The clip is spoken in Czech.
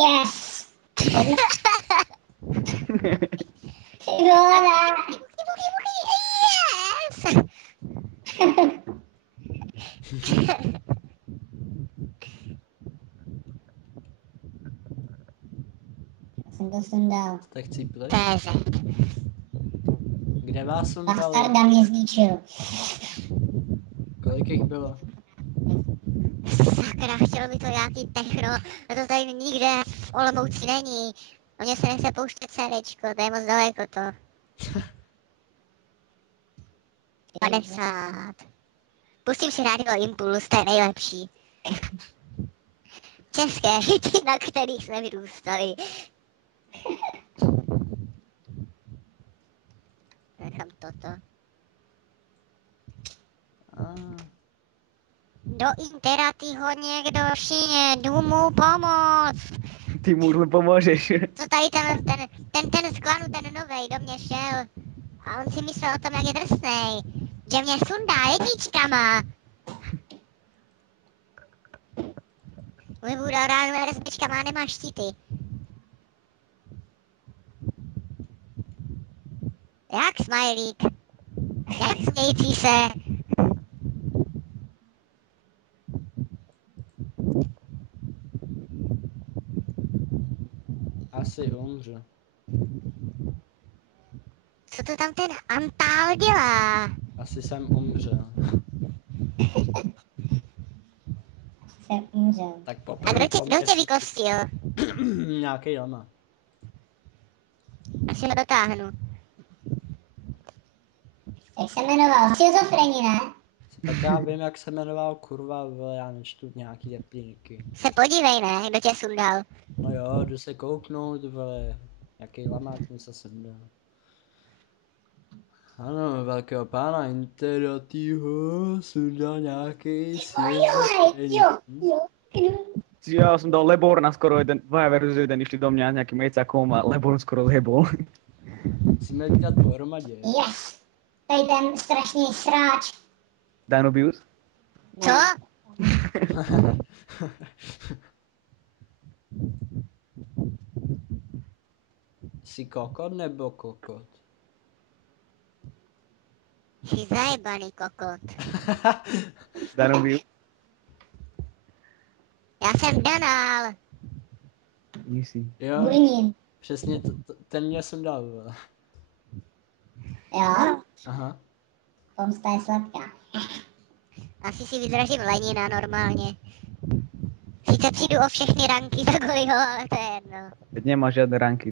Yes! Ty vole! Yes! Jsem to sundal. Tak cípli. Péře. Kde vás sundali? Bastarda mě zničil. Kolik jich bylo? Sakra, chtělo by to nějaký techno, a to tady nikde v Olomouci není. O mě se nechce pouštět CDčko, to je moc daleko to. 50. Pustím si rádio Impuls, to je nejlepší. České hity, na kterých jsme vyrůstali. Nechám toto. Do Interatýho někdo šije, jdu mu pomoct. Ty mu pomůžeš. Co tady ten z klanu, ten novej, do mě šel. A on si myslel o tom, jak je drsnej. Že mě sundá jedničkama. Můj budal ráno RSBčkama nemá štíty. Jak, smajlík? Jak smějící se? Asi umře. Co to tam ten Antál dělá? Asi jsem umřel. Jsem umřel. Tak A poprvé kdo tě vykostil? Nějaký lama. Asi ho dotáhnu. Jak se jmenoval? Schizofreni, ne? Tak já vím, jak se jmenoval, kurva, vole, já nečtu nějaký depíky. Se podívej, ne? Kdo tě sundal? No jo, jdu se kouknout, vole, jaký lamák mi se sundal. Ano, velkého pána Interatýho sundal nějaký Ja som dal Leborna skoro jeden, 2 versus 1 išli do mňa s nejakým mejcakom a Leborn skoro zhebol. Musíme dělat pohromadě. Yes! Tady ten strašný sráč. Danubius? Co? Jsi kokot nebo kokot? Jsi zajebaný kokot. Danubius? Já jsem Danál. Nisi. Jo, Bulín. přesně ten mě sundal, vole. Jo? Aha. Pomsta je sladká. Asi si vydražím Lenina normálně. Sice přijdu o všechny ranky za Goliho, ale to je jedno. Teď nemá žiadne ranky.